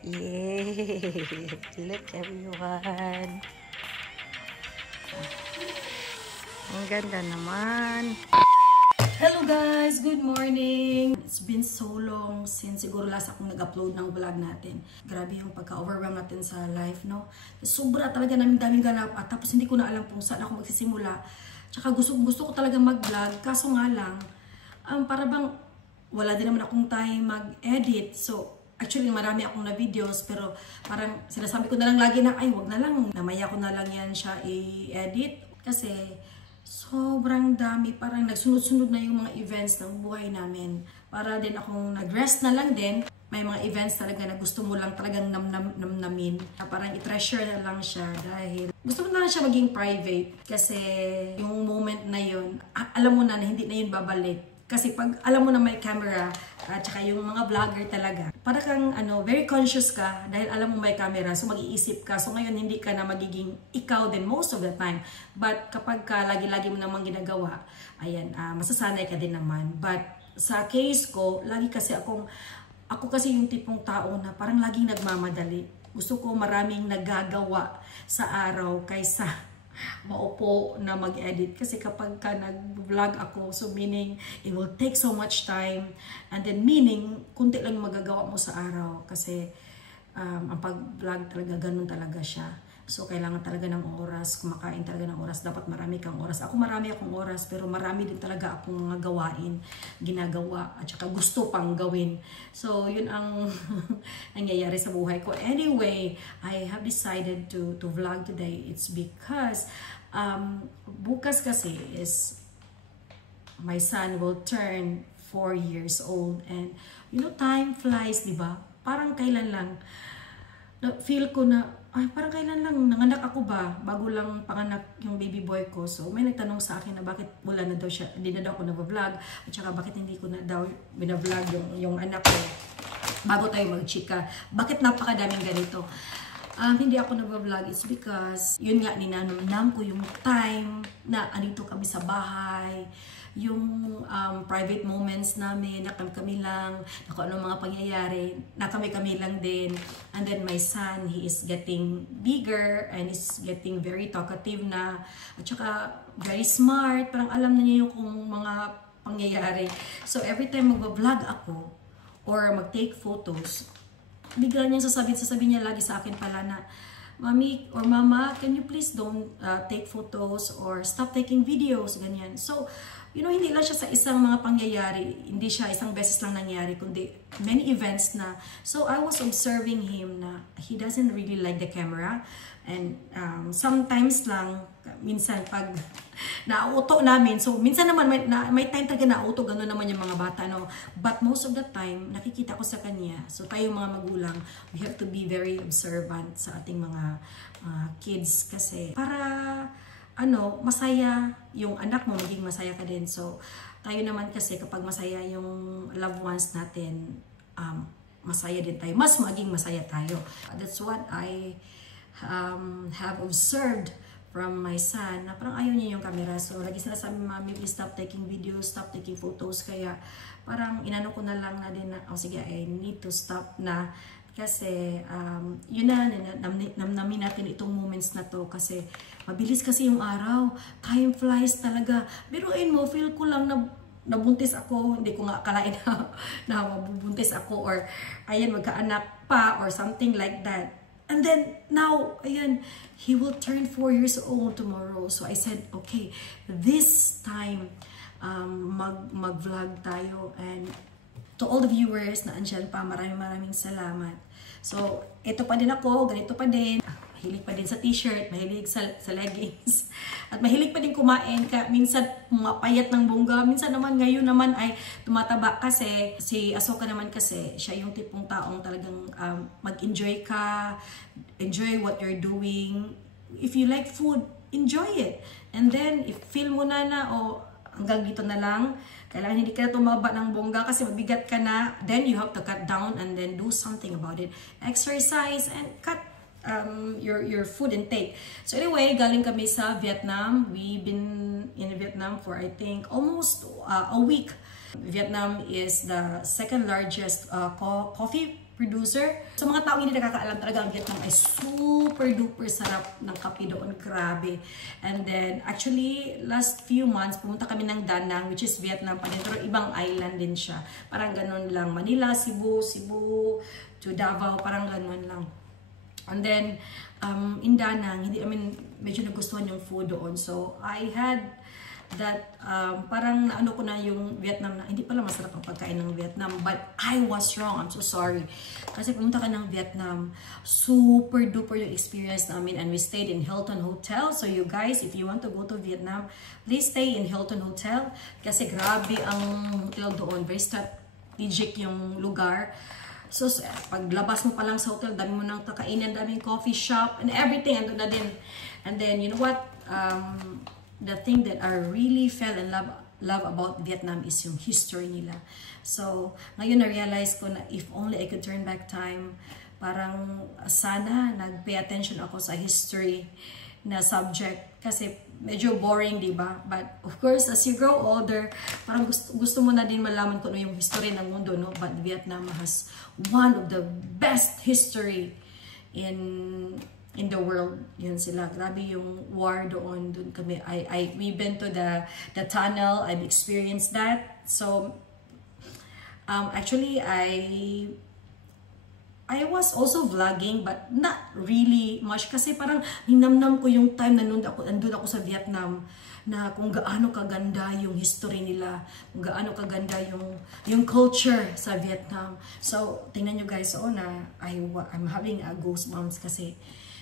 Yay! Look everyone! Ang ganda naman! Hello guys! Good morning! It's been so long since siguro last akong nag-upload ng vlog natin. Grabe yung pagka-overwhelm natin sa life, no? Sobra talaga namin daming ganap at tapos hindi ko na alam kung saan ako magsisimula. Tsaka gusto ko talaga mag-vlog, kaso nga lang, para bang wala din naman akong time mag-edit. So, actually, marami akong na videos, pero parang sinasabi ko na lang lagi na, ay, wag na lang. Namaya ko na lang yan siya i-edit. Kasi, sobrang dami. Parang nagsunod-sunod na yung mga events ng buhay namin. Para din akong nag-rest na lang din. May mga events talaga na gusto mo lang talagang namnamin. Parang i-treasure na lang siya dahil gusto mo na lang siya maging private. Kasi yung moment na yun, alam mo na hindi na yun babalik. Kasi pag alam mo na may camera, at saka yung mga vlogger talaga, para kang very conscious ka dahil alam mo may camera, so mag-iisip ka. So ngayon hindi ka na magiging ikaw din most of the time. But kapag ka lagi-lagi mo namang ginagawa, ayan, masasanay ka din naman. But sa case ko, lagi kasi ako kasi yung tipong tao na parang laging nagmamadali. Gusto ko maraming nagagawa sa araw kaysa maupo na mag-edit. Kasi kapag ka nag-vlog ako, so meaning it will take so much time, and then meaning kunti lang magagawa mo sa araw kasi ang pag-vlog talaga ganun talaga siya. So kailangan talaga ng oras, kumakain talaga ng oras, dapat marami kang oras. Ako marami akong oras, pero marami din talaga akong mga gawain, ginagawa, at saka gusto pang gawin. So yun ang nangyayari sa buhay ko. Anyway, I have decided to vlog today. It's because bukas kasi is my son will turn 4 years old, and you know, time flies, di ba? Parang kailan lang feel ko na, ay, parang kailan lang nanganak ako ba bago lang panganak yung baby boy ko. So may nagtanong sa akin na bakit wala na daw siya, hindi na daw ako nag-vlog, at saka bakit hindi ko na daw bina-vlog yung anak ko bago tayo mag-chika. Bakit napakadaming ganito? Hindi ako nag-vlog, it's because yun nga, ninanamnam ko yung time na andito kami sa bahay, yung private moments namin, na kami lang, na kung anong mga pangyayari, na kami lang din. And then my son, he is getting bigger and is getting very talkative na, at saka very smart, parang alam na niya yung kung mga pangyayari. So every time mag-vlog ako or mag-take photos, bigla niya sasabihin niya lagi sa akin pala na, Mami or Mama, can you please don't take photos or stop taking videos, ganyan. So, you know, hindi lang siya sa isang mga pangyayari, hindi siya isang beses lang nangyari, kundi many events na. So, I was observing him na he doesn't really like the camera. And sometimes lang, minsan pag nauuto namin, so minsan naman may time talaga nauuto, gano'n naman yung mga bata, no? But most of the time, nakikita ko sa kanya, so tayo mga magulang, we have to be very observant sa ating mga kids kasi para masaya yung anak mo, maging masaya ka din. So tayo naman kasi kapag masaya yung loved ones natin, masaya din tayo, mas maging masaya tayo. That's what I have observed from my son, na parang ayaw niya yung camera. So lagi sinasabi, Mami, please stop taking videos, stop taking photos. Kaya parang inano ko na lang na din na, oh sige, I need to stop na. Kasi yun na, namnamin natin itong moments na to. Kasi mabilis kasi yung araw, time flies talaga. Biruin mo, feel ko lang na nabuntis ako, hindi ko nga akalain na mabubuntis ako, or ayan, magkaanak pa, or something like that. And then, now, ayan, he will turn 4 years old tomorrow. So I said, okay, this time, mag-vlog tayo. And to all the viewers na andyan pa, maraming salamat. So, ito pa din ako, ganito pa din. Mahilig pa din sa t-shirt, mahilig sa leggings. At mahilig pa din kumain. Minsan, mga payat ng bongga. Minsan naman, ngayon naman ay tumataba kasi si Asoka naman kasi, siya yung tipong taong talagang mag-enjoy ka, enjoy what you're doing. If you like food, enjoy it. And then, if feel mo na hanggang dito na lang, kailangan hindi ka na tumaba ng bongga kasi mabigat ka na, then you have to cut down and then do something about it. Exercise and cut your food intake. So anyway, galing kami sa Vietnam. We've been in Vietnam for I think almost a week. Vietnam is the second largest coffee producer. Sa mga taong hindi nakakaalam, talaga ang Vietnam ay super duper sarap ng kape doon. Grabe. And then, actually, last few months, pumunta kami ng Da Nang, which is Vietnam pa din. Pero ibang island din siya. Parang ganun lang. Manila, Cebu to Davao, parang ganun lang. And then, in Da Nang, medyo nagustuhan yung food doon. So, I had that parang naano ko na yung Vietnam na hindi pala masarap ang pagkain ng Vietnam, but I was wrong. I'm so sorry. Kasi pumunta ka ng Vietnam, super duper yung experience namin, and we stayed in Hilton Hotel. So you guys, if you want to go to Vietnam, please stay in Hilton Hotel kasi grabe ang hotel doon. Very strategic yung lugar. So paglabas mo pa lang sa hotel, dami mo nang kakainin, daming coffee shop and everything, andun na din. And then you know what, the thing that I really fell in love about Vietnam is yung history nila. So, ngayon na-realize ko na if only I could turn back time, parang sana nag-pay attention ako sa history na subject. Kasi medyo boring, di ba? But of course, as you grow older, parang gusto mo na din malaman kung ano yung history ng mundo, no? But Vietnam has one of the best history in the world. Yun sila. Grabe yung war doon. Doon kami. We've been to the tunnel. I've experienced that. So, actually, I was also vlogging, but not really much. Kasi parang hinamnam ko yung time na nandun ako sa Vietnam, na kung gaano kaganda yung history nila, kung gaano kaganda yung culture sa Vietnam. So, tingnan nyo guys, na I'm having a goosebumps kasi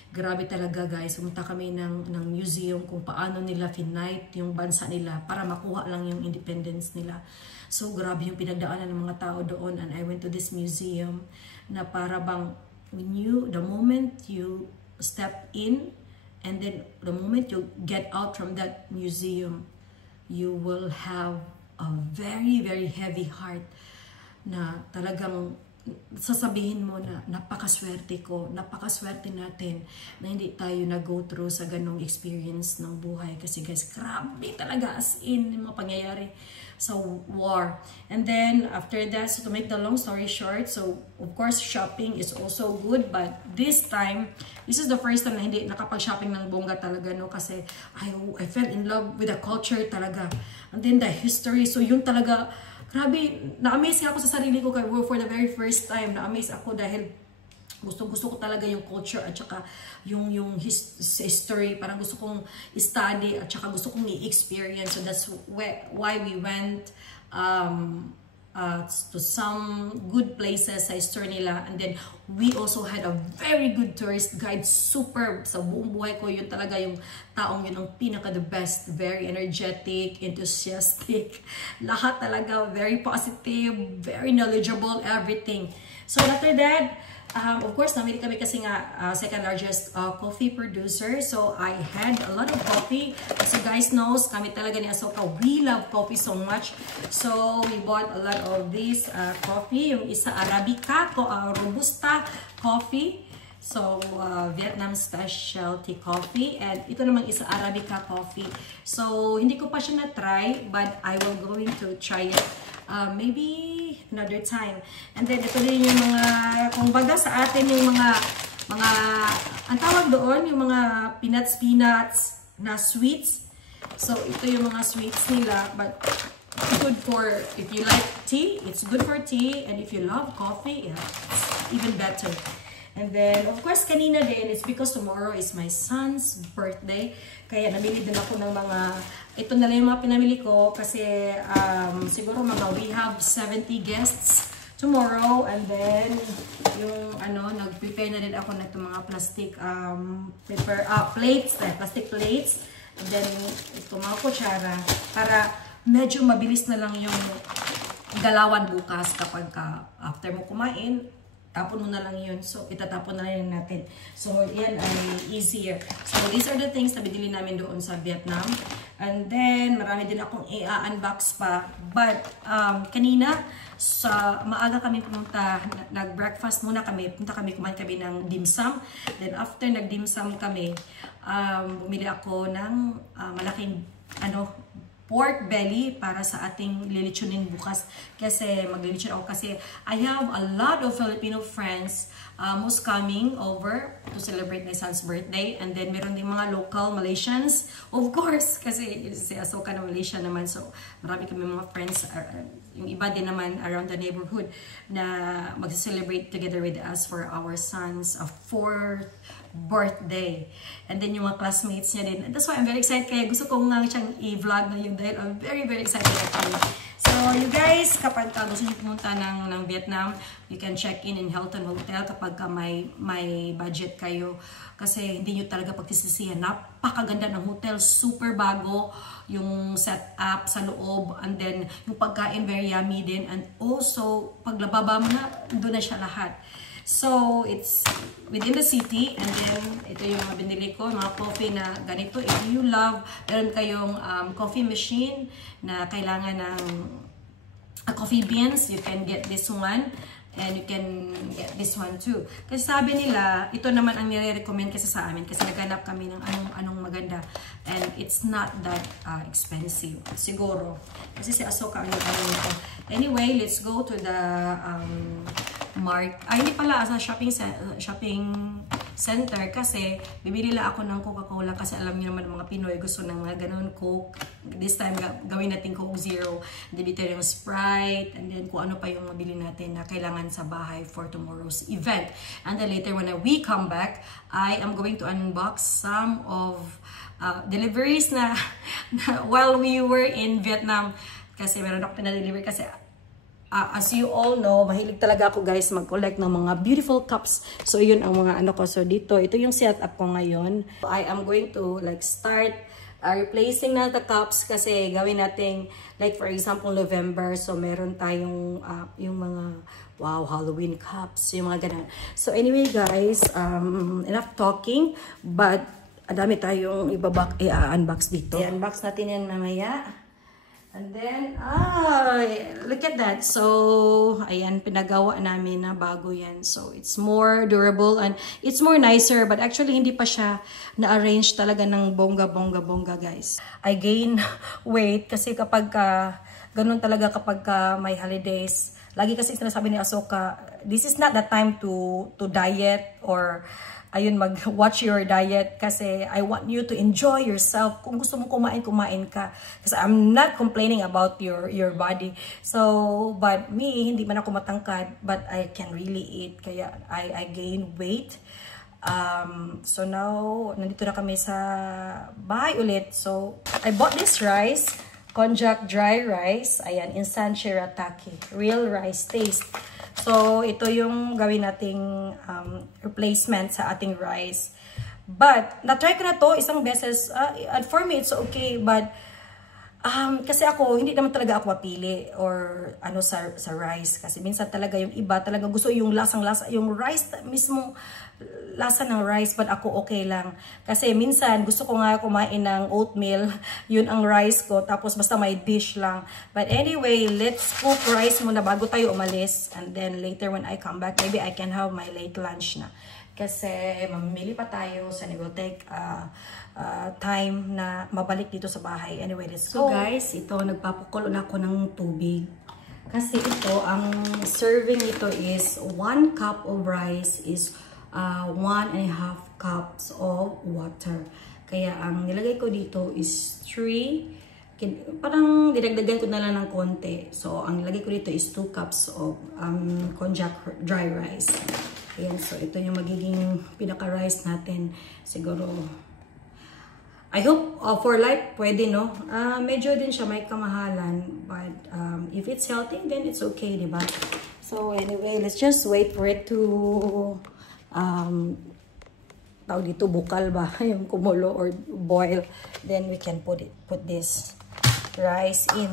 grabe talaga guys. Pumunta kami ng museum kung paano nila finite yung bansa nila para makuha lang yung independence nila. So grabe yung pinagdaanan ng mga tao doon, and I went to this museum na para bang the moment you step in and then the moment you get out from that museum, you will have a very, very heavy heart na talagang sasabihin mo na napakaswerte ko, napakaswerte natin na hindi tayo na-go through sa ganong experience ng buhay. Kasi guys, grabe talaga as in yung mga pangyayari sa war. And then, after that, so to make the long story short, so of course, shopping is also good, but this time, this is the first time na hindi nakapag-shopping ng bongga talaga, no? Kasi I fell in love with the culture talaga. And then the history, so yun talaga, grabe, na-amaze ako sa sarili ko for the very first time. Na-amaze ako dahil gusto ko talaga yung culture at saka yung history. Parang gusto kong study at saka gusto kong i-experience. So that's why we went to some good places sa history nila. And then, we also had a very good tourist guide. Super, sa buong buhay ko, yun talaga yung taong yun ang pinaka-the best. Very energetic, enthusiastic. Lahat talaga, very positive, very knowledgeable, everything. So, after that, of course, namili kami kasi nga second largest coffee producer. So, I had a lot of coffee. As you guys knows, kami talaga ni Asoka, we love coffee so much. So, we bought a lot of this coffee. Yung isa Arabica, Robusta coffee. So, Vietnam specialty coffee. And ito namang isa Arabica coffee. So, hindi ko pa siya na-try, but I will going to try it maybe another time. And then, ito din yung mga, kung baga sa atin yung mga, ang tawag doon, yung mga peanuts na sweets. So, ito yung mga sweets nila, but good for, if you like tea, it's good for tea. And if you love coffee, yeah, it's even better. And then, of course, kanina din, it's because tomorrow is my son's birthday. Kaya namili din ako ng mga, ito na lang yung mga pinamili ko kasi siguro we have 70 guests tomorrow. And then, yung nag-prepare na din ako na itong mga plastic plates, plastic plates. And then, ito mga kutsara para medyo mabilis na lang yung galawan bukas kapag after mo kumain, tapon mo na lang yun. So, itatapon na lang natin. So, yan ay easier. So, these are the things na binili namin doon sa Vietnam. And then, marami din akong i-unbox pa. But, kanina, sa maaga kami pumunta, nag-breakfast muna kami. Punta kami, kumain kami ng dim sum. Then, after nag-dim sum kami, bumili ako ng malaking, pork belly para sa ating lilitsunin bukas. Kasi maglilitsyon ako kasi I have a lot of Filipino friends who's coming over to celebrate my son's birthday. And then meron din mga local Malaysians, of course, kasi si Asoka na Malaysia naman. So marami kami mga friends, yung iba din naman around the neighborhood na mag-celebrate together with us for our son's 4th birthday. And then yung mga classmates niya din. And that's why I'm very excited. Kaya gusto ko nga siyang i-vlog na yun dahil I'm very, very excited actually. So, you guys, kapag gusto niyo pumunta ng Vietnam, you can check in Hilton Hotel kapag may budget kayo. Kasi hindi nyo talaga pagtisisihan. Napakaganda ng hotel. Super bago yung setup sa loob. And then, yung pagkain very yummy din. And also, paglababa mo na, doon na siya lahat. So, it's within the city. And then, ito yung mga binili ko. Mga coffee na ganito. If you love, meron kayong coffee machine na kailangan ng coffee beans. You can get this one. And you can get this one too. Kasi sabi nila, ito naman ang nire-recommend kasi sa amin. Kasi naghanap kami ng anong maganda. And it's not that expensive. Siguro. Kasi si Asoka ang naghanap nito. Anyway, let's go to the hindi pala sa shopping center kasi bibili lang ako ng Coca-Cola kasi alam niyo naman ng mga Pinoy gusto ng mga ganun Coke. This time gawin natin Coke Zero. Dito yung Sprite and then kung ano pa yung mabili natin na kailangan sa bahay for tomorrow's event. And then later when we come back, I am going to unbox some of deliveries na while we were in Vietnam kasi meron ako pinadeliver kasi as you all know, mahilig talaga ako guys mag-collect ng mga beautiful cups. So yun ang mga ano ko. So dito, ito yung setup ko ngayon. I am going to like start replacing na the cups kasi gawin natin like for example November. So meron tayong yung mga wow Halloween cups, yung mga ganun. So anyway guys, enough talking but dami tayong i-unbox dito. I-unbox natin yan mamaya. And then, look at that. So, ayan, pinagawa namin na bago yan. So, it's more durable and it's more nicer. But actually, hindi pa siya na-arrange talaga ng bongga, guys. I gain weight kasi kapag ganun talaga kapag may holidays. Lagi kasi sinasabi ni Asoka, this is not the time to diet or ayun, mag-watch your diet kasi I want you to enjoy yourself. Kung gusto mo kumain ka. Kasi I'm not complaining about your body. So, but me, hindi man ako matangkad, but I can really eat. Kaya I gain weight. So now, nandito na kami sa bahay ulit. So, I bought this rice, konjac dry rice. Ayan, instant shirataki. Real rice taste. So, ito yung gawin nating replacement sa ating rice. But, na-try ko na to isang beses. For me, it's okay. But, kasi ako, hindi naman talaga ako mapili or ano sa rice. Kasi minsan talaga yung iba talaga gusto yung lasang-lasa. Yung rice mismo, lasa ng rice. But ako okay lang. Kasi minsan gusto ko nga kumain ng oatmeal. Yun ang rice ko. Tapos basta may dish lang. But anyway, let's cook rice muna bago tayo umalis. And then later when I come back, maybe I can have my late lunch na. Kasi mamimili pa tayo. So it will take time na mabalik dito sa bahay. Anyway, let's go. So guys, ito nagpapakulo na ako ng tubig. Kasi ito, ang serving nito is 1 cup of rice is 1.5 cups of water. Kaya ang nilagay ko dito is 3. Parang dinagdagan ko na lang ng konti. So, ang nilagay ko dito is 2 cups of konjac dry rice. Ayan, so ito yung magiging pinaka-rice natin. Siguro, I hope for life, pwede, no? Medyo din siya may kamahalan. But if it's healthy, then it's okay, diba? So, anyway, let's just wait for it to tawag dito bukal ba yung kumulo or boil, then we can put this rice in.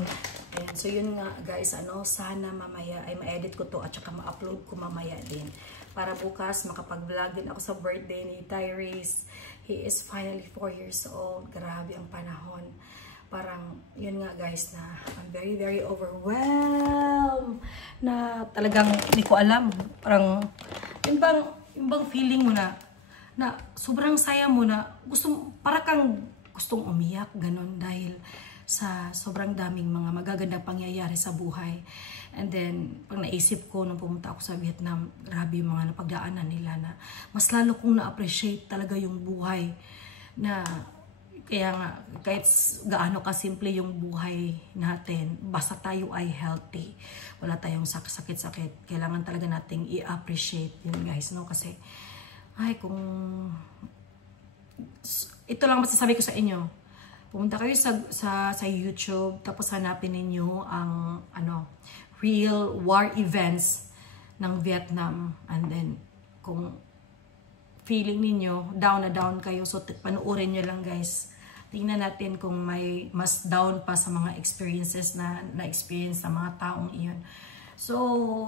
Ayan. So yun nga guys, sana mamaya ay ma-edit ko to at saka ma-upload ko mamaya din para bukas makapag-vlog din ako sa birthday ni Tyrese. He is finally 4 years old. Grabe ang panahon. Parang yun nga guys, na I'm very very overwhelmed na talagang hindi ko alam, parang yung bang feeling mo na sobrang saya mo na para kang gustong umiyak, ganun, dahil sa sobrang daming mga magagandang pangyayari sa buhay. And then, pag naisip ko nung pumunta ako sa Vietnam, grabe yung mga napagdaanan nila na mas lalo kong na-appreciate talaga yung buhay na kaya nga, kahit gaano kasimple yung buhay natin, basta tayo ay healthy, wala tayong sakit-sakit, kailangan talaga nating i-appreciate yun guys, no? Kasi, ay kung, ito lang masasabi ko sa inyo, pumunta kayo sa YouTube, tapos hanapin ninyo ang, real war events ng Vietnam, and then, kung feeling ninyo, down na down kayo, so panuorin nyo lang guys. Tingnan natin kung may mas down pa sa mga experiences na-experience ng mga taong iyon. So,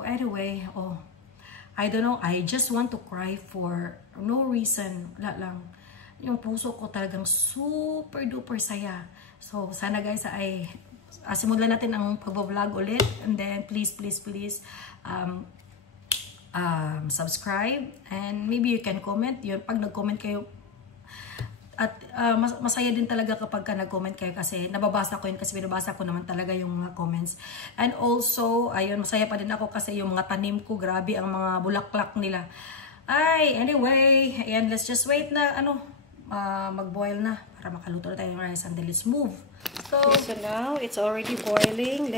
anyway, I don't know, I just want to cry for no reason. Wala lang. Yung puso ko talagang super duper saya. So, sana guys ay simulan natin ang pag-vlog ulit. And then, please, subscribe. And maybe you can comment. Yun, pag nag-comment kayo, at masaya din talaga kapag nag-comment kayo kasi nababasa ko yun kasi binabasa ko naman talaga yung mga comments. And also, ayun, masaya pa din ako kasi yung mga tanim ko, grabe ang mga bulaklak nila. Anyway, ayan, let's just wait na, mag-boil na para makaluto na tayo ng rice and then let's move. So now, it's already boiling.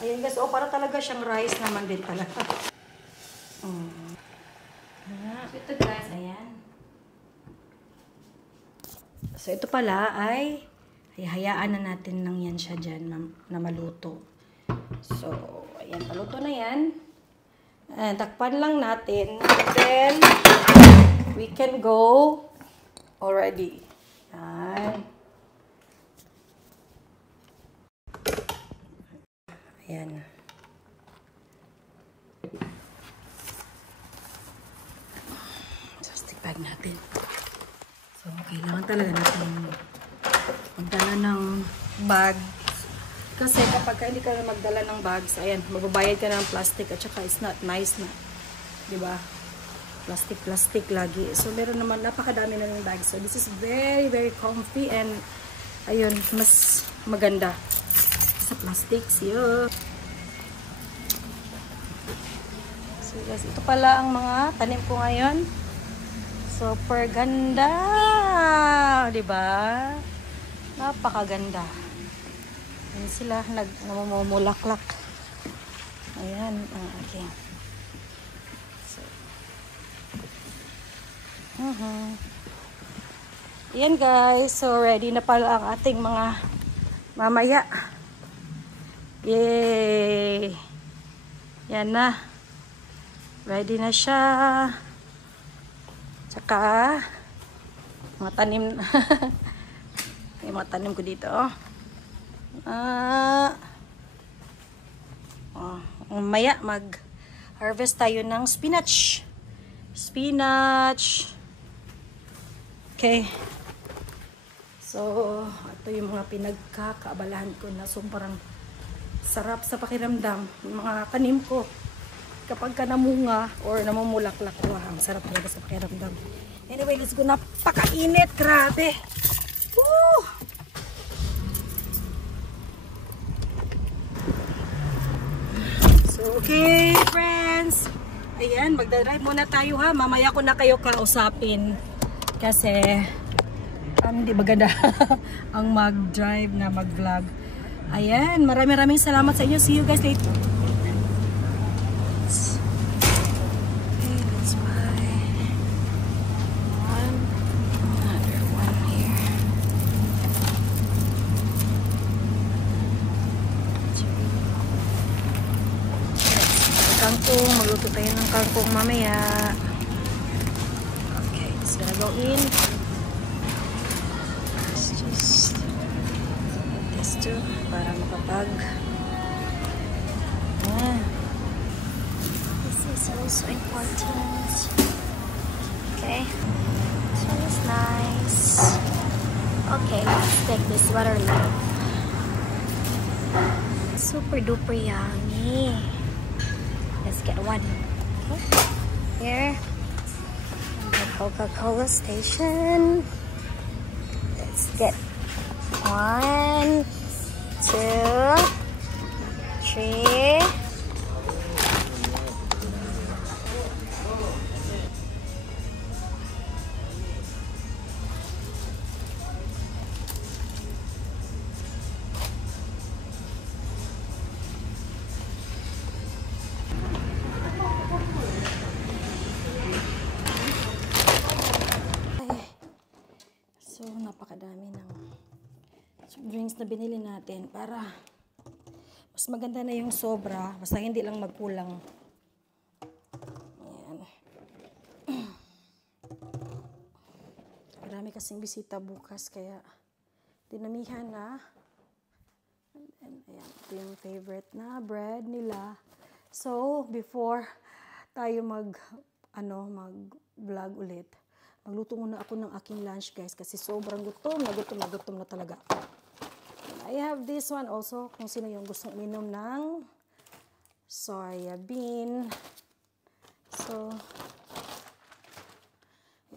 Ayan guys, para talaga siyang rice naman din talaga. Ito guys, ayan. So ito pala ay hayaan na natin lang yan siya dyan na maluto. So, ayan, paluto na yan. And takpan lang natin. And then, we can go already. Ayan. Bag natin. So, kailangan talaga natin magdala ng bag. Kasi kapag hindi ka na magdala ng bags, ayan, magbabayad ka ng plastic at saka it's not nice na. Diba? Plastic lagi. So, meron naman, napakadami na ng bags. So, this is very, very comfy and ayun, mas maganda sa plastics. Yun. So, guys, ito pala ang mga tanim ko ngayon. Super ganda, 'di ba? Napakaganda. Yan sila namumulaklak. Ayan, okay. So. Ayan guys, so ready na pala ang ating mga mamaya. Yay! Yan na. Ready na siya. Saka, mga tanim, yung mga tanim ko dito, Maya, mag-harvest tayo ng spinach. Okay. So, ito yung mga pinagkakaabalahan ko na sobrang sarap sa pakiramdam. Yung mga tanim ko. Kapag ka namunga or namumulaklak, ang sarap talaga sa pakiramdam. Anyway, let's go. Napakainit, grabe. Woo! So, okay, friends. Ayan, magdadrive muna tayo ha. Mamaya ko na kayo kausapin. Kasi, hindi maganda ang mag-drive na mag-vlog. Ayan, maraming salamat sa inyo. See you guys later. Kangkong, magluto tayo ng kangkong mamaya. Okay, it's gonna go in. Let's just put this too para makapag. This is also important. Okay, this one is nice. Okay, let's take this water leaf. Super duper yummy. Let's get one. Okay. Here, the Coca-Cola station. Let's Let's get 1, 2, 3. So, napakadami ng drinks na binili natin para mas maganda na yung sobra, basta hindi lang magkulang. Ayan. Marami kasing bisita bukas, kaya dinamihan na. And ayan, ito yung favorite na bread nila. So, before tayo mag-vlog ulit, magluto muna ako ng aking lunch, guys, kasi sobrang gutom na talaga ako. And I have this one also, kung sino yung gustong uminom ng soya bean. So,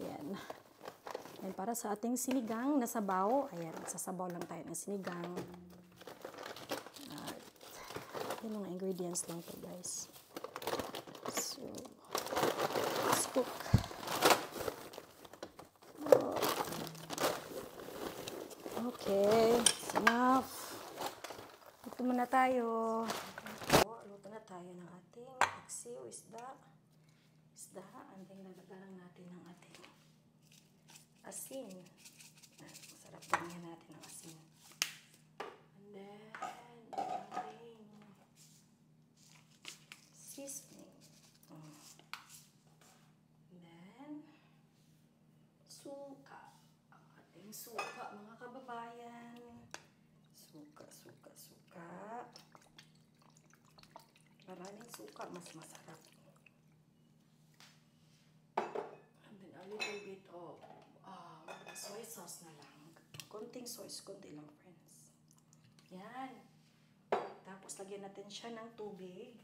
ayan. And para sa ating sinigang na sabaw, ayan, sasabaw lang tayo ng sinigang. At, yun mga ingredients lang to, guys. So, let's cook. Okay, it's enough. Luto muna tayo. Luto na tayo ng ating paksiw, isda. And then lalagyan natin ng ating asin. Masarap din yan natin ng asin. And then, ating seasoning. And then, suka. Suka, mga kababayan. Suka. Maraming suka, mas masarap. And then a little bit of soy sauce na lang. Konting sauce, konti lang, friends. Yan. Tapos lagyan natin siya ng tubig.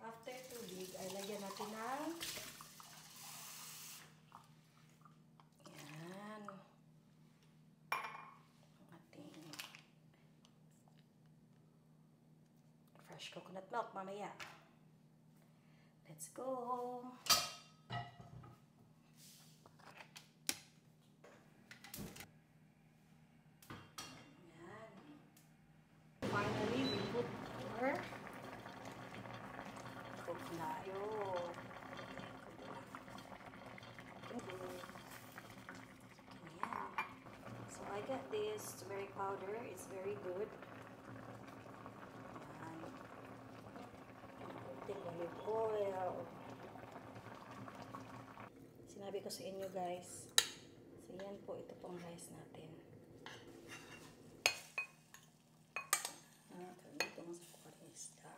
After tubig, ay lagyan natin ng fresh coconut milk mamaya. Let's go! Ayan. Finally, we put our coconut. So I got this turmeric powder. It's very good. Olive oil. Sinabi ko sa inyo, guys. So yan po, ito pong rice natin. Ito mo sa kukarista.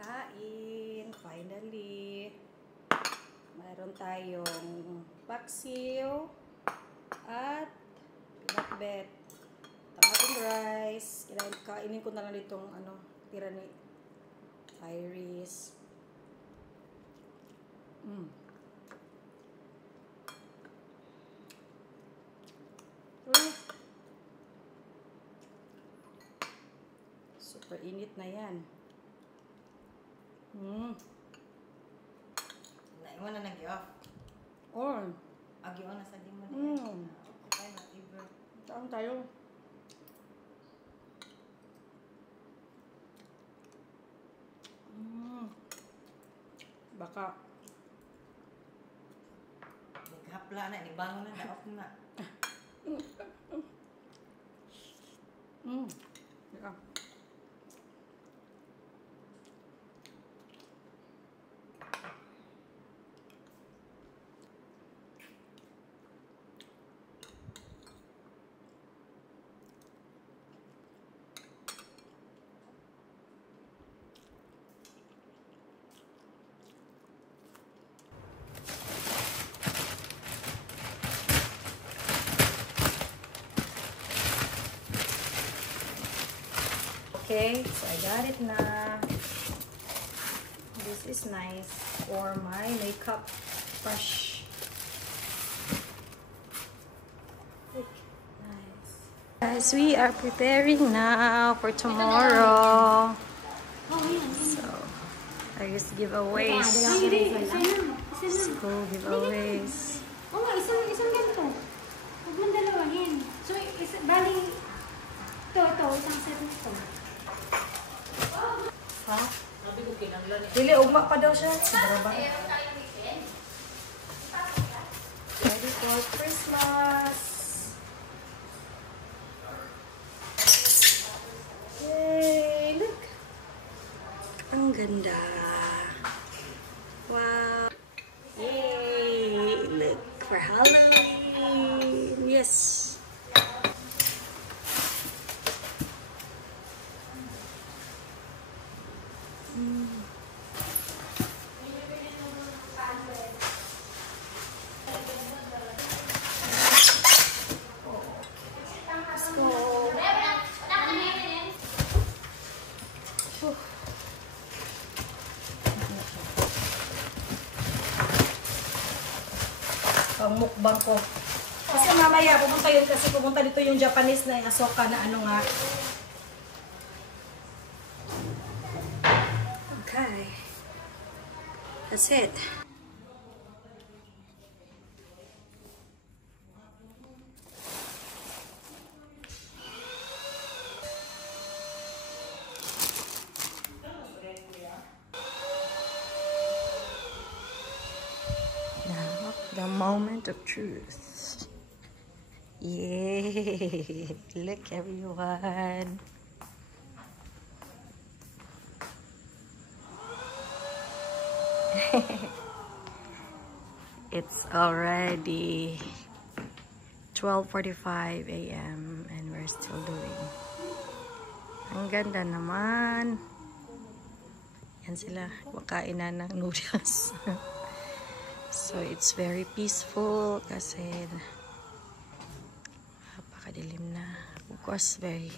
Kain. Finally. Mayroon tayong paksiw at pinakbet. Ating rice. Kainin ko na lang itong tira ni Iris. Super init na yan. Naiwan na nag-i-off. Or, agi-on na sa di mo na. Okay, mag-iber. saan tayo? Baka Naghapla na, nibangon na, na-off na. yeah. Okay, so I got it na. This is nice for my makeup brush. guys, we are preparing now for tomorrow. So, I guess giveaways. School giveaways. Oo nga, isang ganito. Huwag mong dalawahin. So, bali, ito, isang set ito. Ha? Dili, ugma pa daw siya. Siguro ba? Ready for Christmas. Yay! Look! Ang ganda. Wow! Yay! Look for Halloween! Yes! Ang mukbang ko. Kasi mamaya pupunta yun kasi pupunta dito yung Japanese na Asoka na ano nga. Okay. That's it. Now, the moment of truth. Yay! Look, everyone. It's already 12:45 a.m. and we're still doing. Ang ganda naman. Yan sila, makain na ng noodles. So it's very peaceful kasi napakadilim na. Of course, very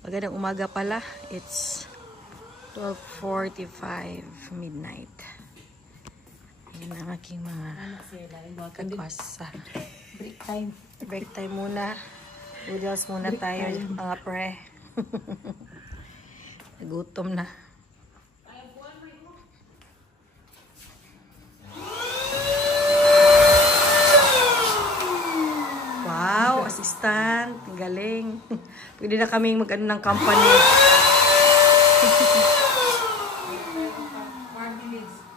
magandang umaga pala. It's 12:45 midnight. Ayan ang aking mga kakwasa. Break time. Break time muna. Noodles muna tayo, mga pre. Nagutom na. Wow, assistant. Galing. Pwede na kaming mag-ano ng company.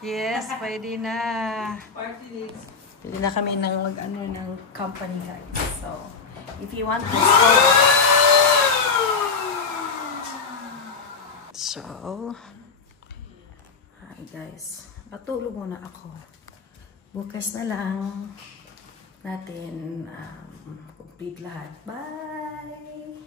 Yes, pwede na. Pwede na kami ng mag-ano ng company, guys. So, if you want this So, hi guys. Matulog muna ako. Bukas na lang natin complete lahat. Bye!